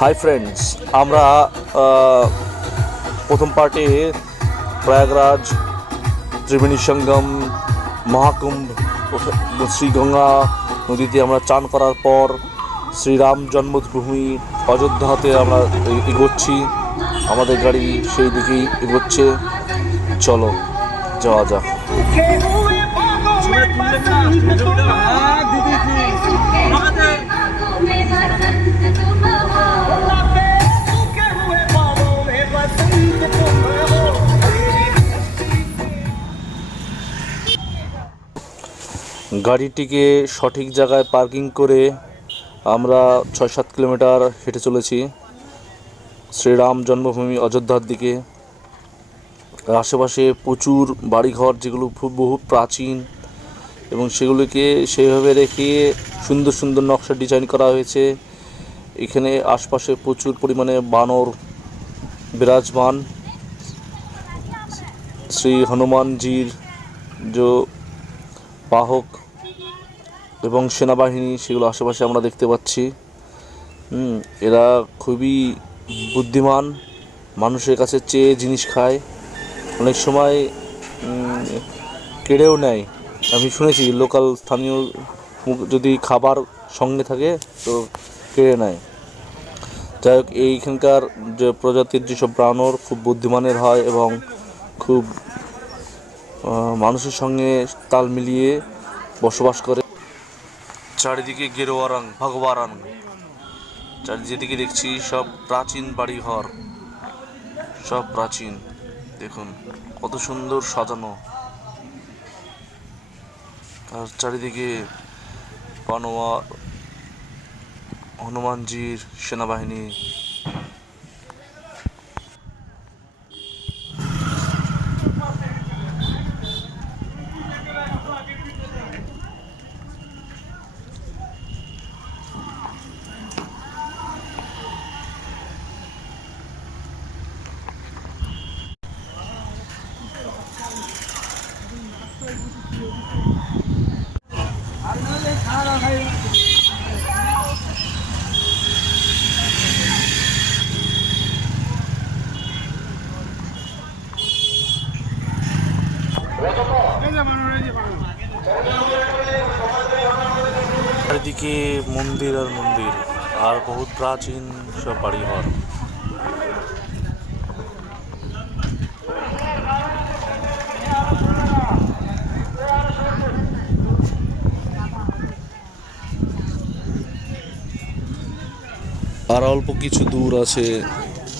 High friends আমরা প্রথম পার্টে প্রয়াগরাজ, ত্রিবেণী সঙ্গম, মহাকুম্ভ, শ্রীগঙ্গা নদীতে আমরা চান করার পর শ্রীরাম জন্মভূমি অযোধ্যাতে আমরা এগোচ্ছি। আমাদের গাড়ি সেই দিকেই এগোচ্ছে। চলো, যাওয়া যাক। के গাড়িটিকে সঠিক জায়গায় পার্কিং করে আমরা ছয় সাত কিলোমিটার হেঁটে চলেছি। শ্রীরাম জন্মভূমি অযোধ্যার দিকে। আশেপাশে প্রচুর বাড়িঘর যেগুলো খুব বহু প্রাচীন এবং সেগুলিকে সেইভাবে রেখে সুন্দর সুন্দর নকশা ডিজাইন করা হয়েছে। এখানে আশপাশে প্রচুর পরিমাণে বানর বিরাজমান। শ্রী হনুমানজির যে বাহক এবং সেনাবাহিনী সেগুলো আশেপাশে আমরা দেখতে পাচ্ছি। এরা খুবই বুদ্ধিমান, মানুষের কাছে চেয়ে জিনিস খায়। অনেক সময় কেড়েও নেয়। আমি শুনেছি লোকাল স্থানীয় যদি খাবার সঙ্গে থাকে, তো কেড়ে নেয়। যাই হোক, এইখানকার যে প্রজাতির যেসব প্রাণর খুব বুদ্ধিমানের হয় এবং খুব মানুষের সঙ্গে তাল মিলিয়ে বসবাস করে। চারিদিকে গেরুয়া রং ভগবা রং চারিদিকে দেখছি সব প্রাচীন বাড়িঘর। সব প্রাচীন। দেখুন, কত সুন্দর সাজানো। আর চারিদিকে পানোয়া, হনুমানজির সেনাবাহিনী চারিদিকে মন্দির আর মন্দির আর বহুত প্রাচীন সব বাড়িঘর আর অল্প কিছু দূর আছে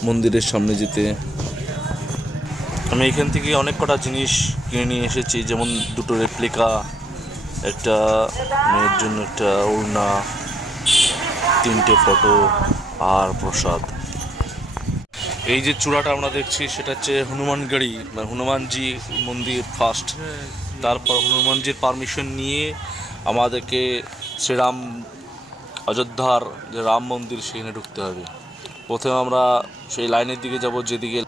মন্দিরের সামনে যেতে। আমি এখান থেকে অনেক কটা জিনিস কিনে নিয়ে এসেছি, যেমন দুটো রেপ্লিকা একটা মেয়ের জন্য একটা ওড়না তিনটে ফটো আর প্রসাদ। এই যে চূড়াটা আমরা দেখছি, সেটা হচ্ছে হনুমানগড়ি মানে হনুমানজি মন্দির ফার্স্ট তারপর হনুমানজির পারমিশন নিয়ে আমাদেরকে শ্রীরাম অযোধ্যার যে রাম মন্দির, সেখানে ঢুকতে হবে। প্রথমে আমরা সেই লাইনের দিকে যাব, যেদিকে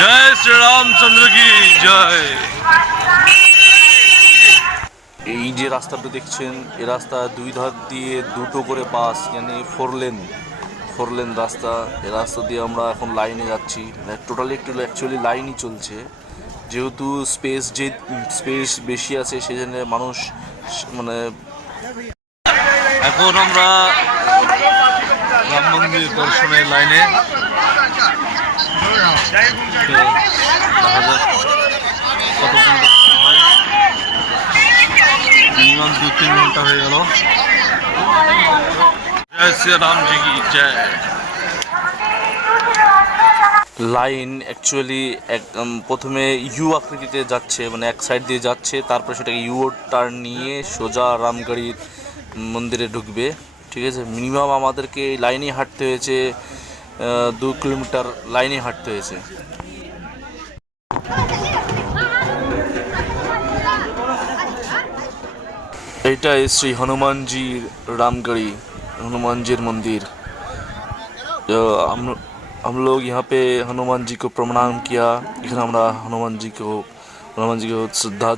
জয় শ্রীরামচন্দ্র কি, জয়। এই যে রাস্তাটা দেখছেন, এ রাস্তা দুই ধার দিয়ে দুটো করে পাস মানে ফোর লেন ফোর লেন রাস্তা। এ রাস্তা দিয়ে আমরা এখন লাইনে যাচ্ছি। মানে টোটালি একটু অ্যাকচুয়ালি লাইনই চলছে। যেহেতু স্পেস যে স্পেস বেশি আছে সেই জন্য মানুষ মানে এখন আমরা রাম মন্দির দর্শনের লাইনে দেখা যাক কতক্ষণ দর্শন হয় মিনিমাম দু, তিন ঘণ্টা হয়ে গেল। জয় শ্রী রামজি কি জয়। লাইন অ্যাকচুয়ালি এক প্রথমে ইউ আকৃতিতে যাচ্ছে মানে এক সাইড দিয়ে যাচ্ছে, তারপরে সেটাকে ইউ টার্ন নিয়ে সোজা রামগড়ির মন্দিরে ঢুকবে, ঠিক আছে? মিনিমাম আমাদেরকে লাইনে হাঁটতে হয়েছে দু কিলোমিটার লাইনে হাঁটতে হয়েছে। এটা শ্রী হনুমানজির রামগড়ি, হনুমানজির মন্দির। আমলোক ইহা পে হনুমানজি কো প্রণাম কিয়া, এখানে আমরা হনুমানজি কো হনুমানজি কো শ্রদ্ধা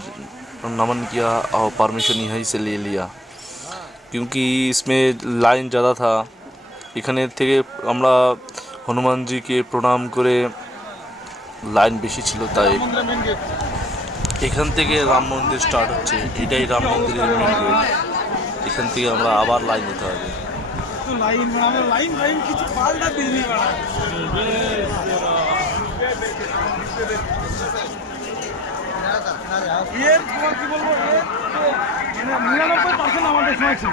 নমন কিয়া আর পারমিশন ইহাই সে লে লিয়া। কিউকি ইসমে লাইন জাদা থা এখানে থেকে আমরা হনুমানজিকে প্রণাম করে লাইন বেশি ছিল, তাই। এখান থেকে রাম মন্দির স্টার্ট হচ্ছে। এটাই রাম মন্দিরের মেন গেট এখান থেকে আমরা আবার লাইন দিতে হবে। নিরানব্বই পার্সেন্ট আমাদের সময় ছিল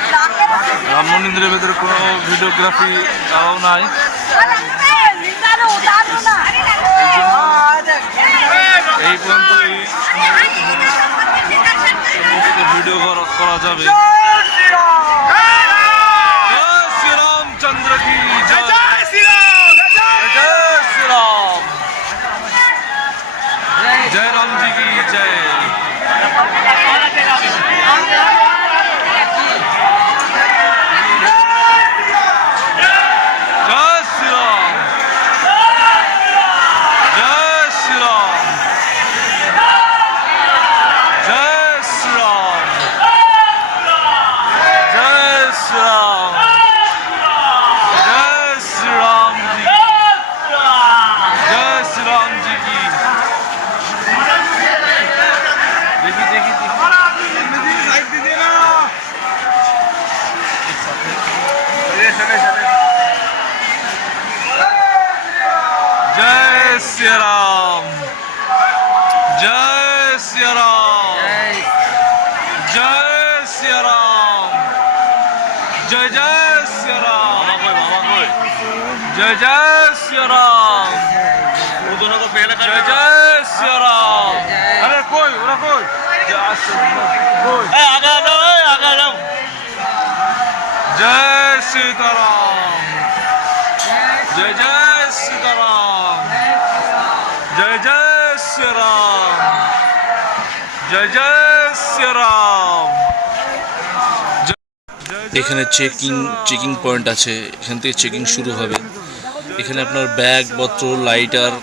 রাম মন্দিরের ভেতরে কোনো ভিডিওগ্রাফি তাও নাই। এই পর্যন্ত ভিডিও করা যাবে। জয় জয় শ্রীরাম ও জয় জয় শ্রীরাম আরে কই ওরা কই? জয় কই? আগা দাও এ আগা দাও জয় সীতারাম। জয় জয় সীতারাম। জয় জয় শ্রীরাম জয় জয় শ্রীরাম এখানে চেকিং চেকিং পয়েন্ট আছে। এখান থেকে চেকিং শুরু হবে। এখানে আপনার ব্যাগপত্র লাইটার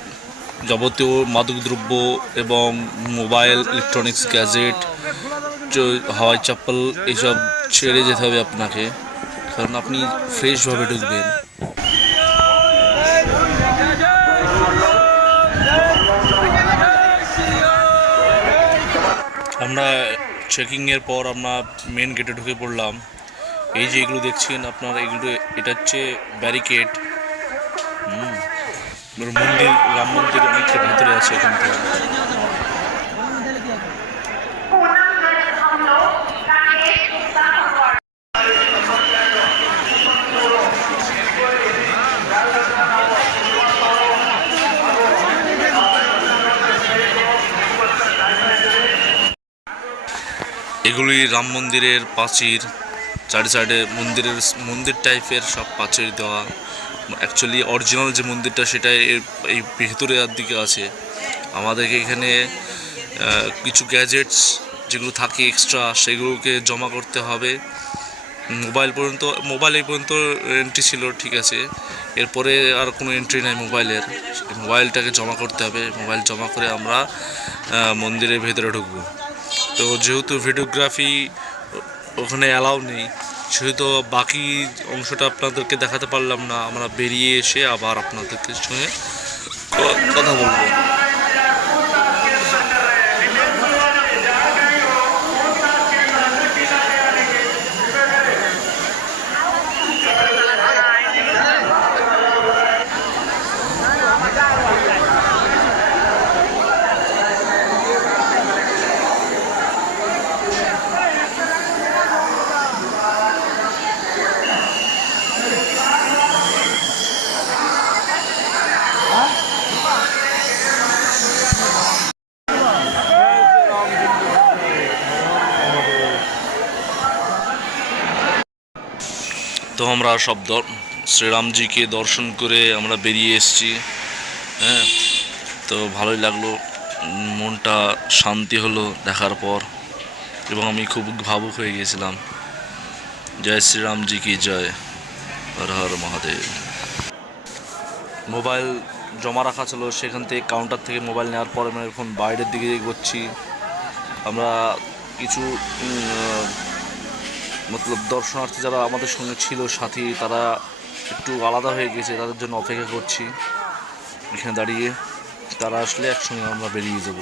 যাবতীয় মাদকদ্রব্য এবং মোবাইল ইলেকট্রনিক্স গ্যাজেট হাওয়াই চপ্পল এইসব ছেড়ে যেতে হবে আপনাকে। কারণ আপনি ফ্রেশভাবে ঢুকবেন। আমরা চেকিংয়ের পর আমরা মেন গেটে ঢুকে পড়লাম। এই যে এগুলো দেখছেন আপনার, এগুলো, এটা হচ্ছে ব্যারিকেড মন্দির, রাম মন্দির অনেকটা ভিতরে আছে এখান থেকে। এগুলি রাম মন্দিরের প্রাচীর, চারি সাইডে মন্দিরের, মন্দির টাইপের সব প্রাচীর দেওয়া। অ্যাকচুয়ালি অরিজিনাল যে মন্দিরটা সেটা এই ভেতরের দিকে আছে। আমাদেরকে এখানে কিছু গ্যাজেটস যেগুলো থাকে এক্সট্রা সেগুলোকে জমা করতে হবে। মোবাইল পর্যন্ত, মোবাইল এই পর্যন্ত এন্ট্রি ছিল, ঠিক আছে। এরপরে আর কোনো এন্ট্রি নাই মোবাইলের। মোবাইলটাকে জমা করতে হবে। মোবাইল জমা করে আমরা মন্দিরের ভেতরে ঢুকবো। তো যেহেতু ভিডিওগ্রাফি ওখানে অ্যালাউ নেই সেহেতু বাকি অংশটা আপনাদেরকে দেখাতে পারলাম না, আমরা বেরিয়ে এসে আবার আপনাদেরকে সঙ্গে কথা বলব। আমরা সব শ্রীরামজিকে দর্শন করে আমরা বেরিয়ে এসেছি। হ্যাঁ তো ভালোই লাগল। মনটা শান্তি হলো দেখার পর। এবং আমি খুব ভাবুক হয়ে গিয়েছিলাম। জয় শ্রীরামজি কি জয়। হর হর মহাদেব। মোবাইল জমা রাখা ছিল, সেখান থেকে কাউন্টার থেকে মোবাইল নেওয়ার পর আমরা এখন বাইরের দিকে এগোচ্ছি। আমরা কিছু মতলব দর্শনার্থী যারা আমাদের সঙ্গে ছিল, সাথী, তারা একটু আলাদা হয়ে গেছে, তাদের জন্য অপেক্ষা করছি। এখানে দাঁড়িয়ে তারা আসলে একসঙ্গে আমরা বেরিয়ে যাব।